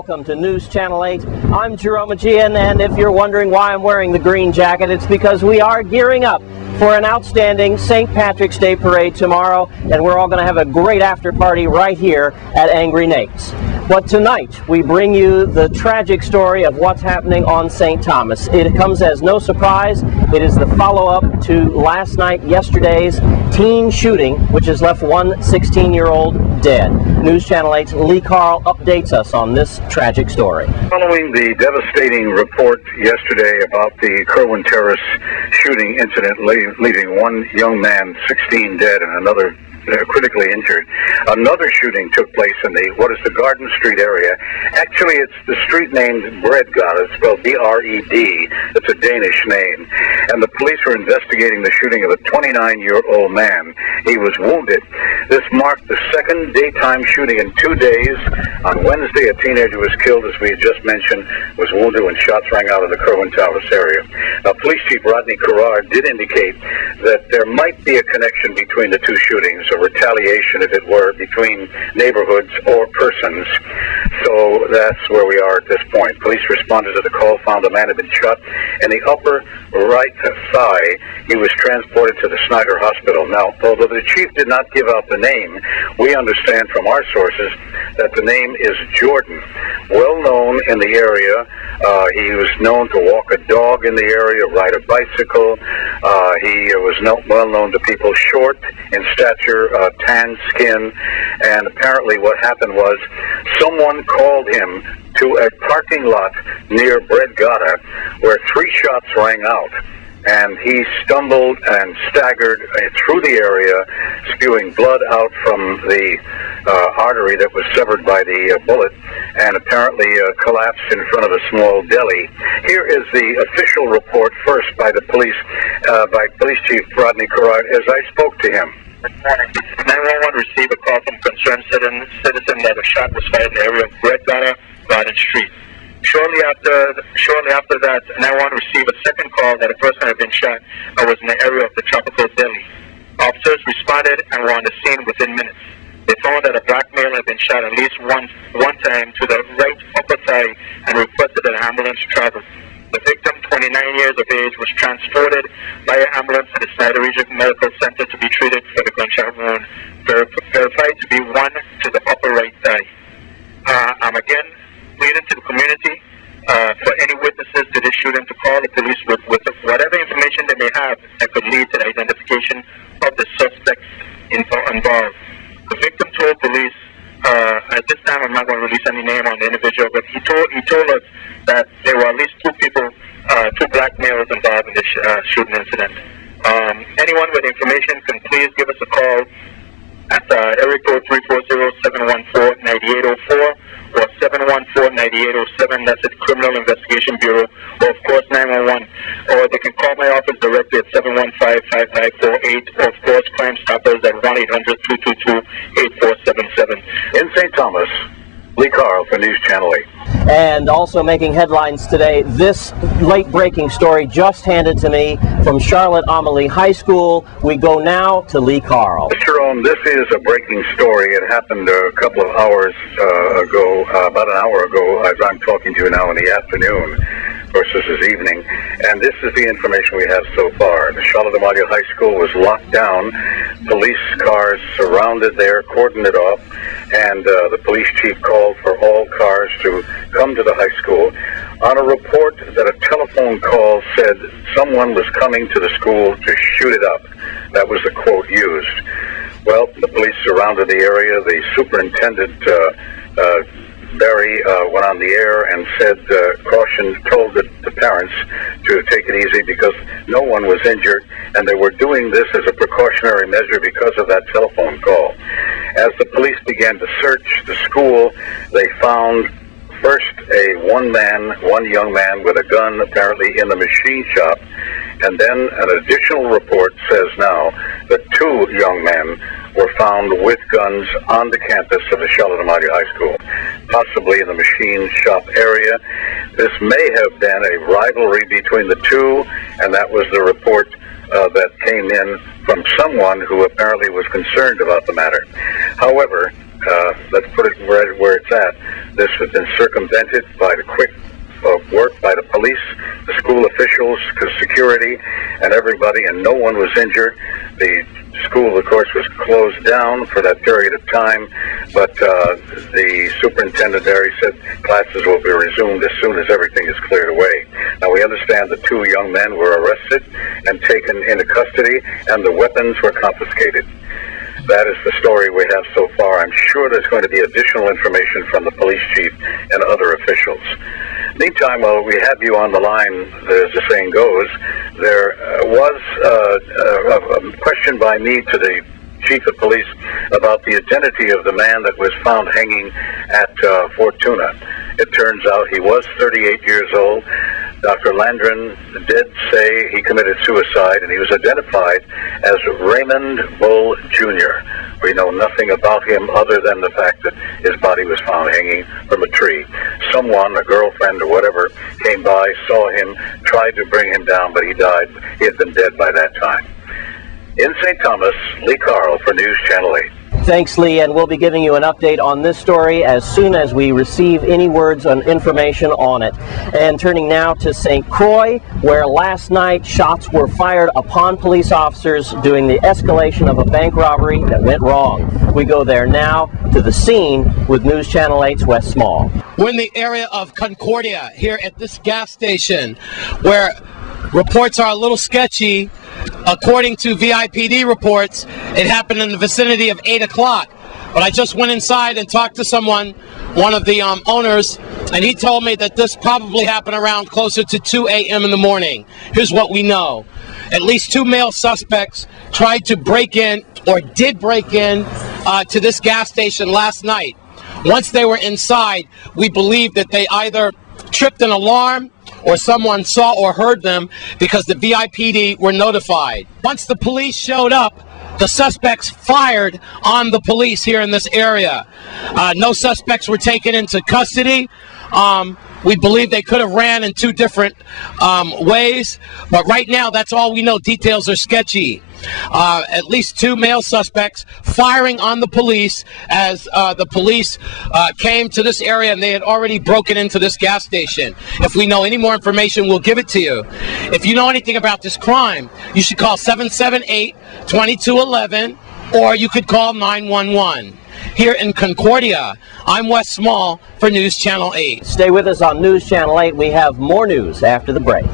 welcome to News Channel 8. I'm Jerome Aegean, and if you're wondering why I'm wearing the green jacket, it's because we are gearing up for an outstanding St. Patrick's Day parade tomorrow, and we're all going to have a great after party right here at Angry Nate's. But tonight, we bring you the tragic story of what's happening on St. Thomas. It comes as no surprise. It is the follow-up to yesterday's teen shooting, which has left one 16-year-old dead. News Channel 8's Lee Carl updates us on this tragic story. Following the devastating report yesterday about the Kerwin Terrace shooting incident leaving one young man 16 dead and another critically injured, another shooting took place in the Garden Street area. Actually, it's the street named Bredgade. It's spelled B-R-E-D. It's a Danish name. And the police were investigating the shooting of a 29-year-old man. He was wounded. This marked the second daytime shooting in 2 days. On Wednesday, a teenager was killed, as we had just mentioned, was wounded when shots rang out of the Kerwin Terrace area. Now, Police Chief Rodney Carrard did indicate that there might be a connection between the two shootings, a retaliation, if it were, between neighborhoods or persons. So that's where we are at this point. Police responded to the call, found a man had been shot in the upper right thigh. He was transported to the Snyder Hospital. Now, although the chief did not give out the name, we understand from our sources that the name is Jordan. Well known in the area. He was known to walk a dog in the area, ride a bicycle. He was well known to people, short in stature, tan skin, and apparently what happened was someone called him to a parking lot near Bredgade where 3 shots rang out. And he stumbled and staggered through the area, spewing blood out from the artery that was severed by the bullet, and apparently collapsed in front of a small deli. Here is the official report first by the police, by Police Chief Rodney Carrard, as I spoke to him. 911 received a call from a concerned citizen that a shot was fired in the area of Bredgade, Garden Street. Shortly after that, 911 received a second call that a person had been shot and was in the area of the Tropical Deli. Officers responded and were on the scene within minutes. They found that a black male had been shot at least one time to the right upper thigh and requested an ambulance travel. The victim, 29 years of age, was transported by an ambulance to the Snyder Regional Medical Center to be treated for the gunshot wound, verified to be one to the upper right thigh. I'm again pleading to the community for any witnesses to this shooting to call the police with whatever information they may have that could lead to the identification of the suspects involved. The victim told police, at this time I'm not going to release any name on the individual, but he told us that there were at least 2 people, 2 black males involved in this shooting incident. Anyone with information can please give us a call at area code 340-714-9804 or 714-9807. That's at Criminal Investigation Bureau, or of course 911. Or they can call my office directly at 715-5548, or of course Crime Stoppers at 1-800-222-8477. In St. Thomas, Lee Carl for News Channel 8. And also making headlines today, this late-breaking story just handed to me from Charlotte Amalie High School. We go now to Lee Carl. Jerome, this is a breaking story. It happened a couple of hours ago, about an hour ago, as I'm talking to you now in the afternoon versus this evening. And this is the information we have so far. The Charlotte Amalie High School was locked down. Police cars surrounded there, cordoned it off, and the police chief called for all cars to come to the high school on a report that a telephone call said someone was coming to the school to shoot it up. That was the quote used. Well, the police surrounded the area. The superintendent, Barry, went on the air and said, told the parents to take it easy because no one was injured, and they were doing this as a precautionary measure because of that telephone call. As the police began to search the school, they found first one young man with a gun apparently in the machine shop, and then an additional report says now that 2 young men were found with guns on the campus of the Charlotte Amalie High School, possibly in the machine shop area. This may have been a rivalry between the 2, and that was the report that came in from someone who apparently was concerned about the matter. However, let's put it right where it's at. This has been circumvented by the quick work by the police, the school officials, security, and everybody, and no one was injured. The school, of course, was closed down for that period of time, but the superintendent there, he said classes will be resumed as soon as everything is cleared away. Now, we understand the 2 young men were arrested and taken into custody, and the weapons were confiscated. That is the story we have so far. I'm sure there's going to be additional information from the police chief and other officials. Meantime, while we have you on the line, as the saying goes, there was a question by me to the chief of police about the identity of the man that was found hanging at Fortuna. It turns out he was 38 years old. Dr. Landron did say he committed suicide, and he was identified as Raymond Bull, Jr. We know nothing about him other than the fact that his body was found hanging from a tree. Someone, a girlfriend or whatever, came by, saw him, tried to bring him down, but he died. He had been dead by that time. In St. Thomas, Lee Carl for News Channel 8. Thanks, Lee, and we'll be giving you an update on this story as soon as we receive any words on information on it. And turning now to St. Croix, where last night shots were fired upon police officers during the escalation of a bank robbery that went wrong. We go there now to the scene with News Channel 8's Wes Small. We're in the area of Concordia here at this gas station where reports are a little sketchy. According to VIPD reports, it happened in the vicinity of 8 o'clock. But I just went inside and talked to someone, one of the owners, and he told me that this probably happened around closer to 2 a.m. in the morning. Here's what we know. At least 2 male suspects tried to break in, or did break in, to this gas station last night. Once they were inside, we believe that they either tripped an alarm or someone saw or heard them because the VIPD were notified. Once the police showed up, the suspects fired on the police here in this area. No suspects were taken into custody. We believe they could have ran in 2 different ways, but right now that's all we know. Details are sketchy. At least 2 male suspects firing on the police as the police came to this area, and they had already broken into this gas station. If we know any more information, we'll give it to you. If you know anything about this crime, you should call 778-2211, or you could call 911. Here in Concordia, I'm Wes Small for News Channel 8. Stay with us on News Channel 8. We have more news after the break.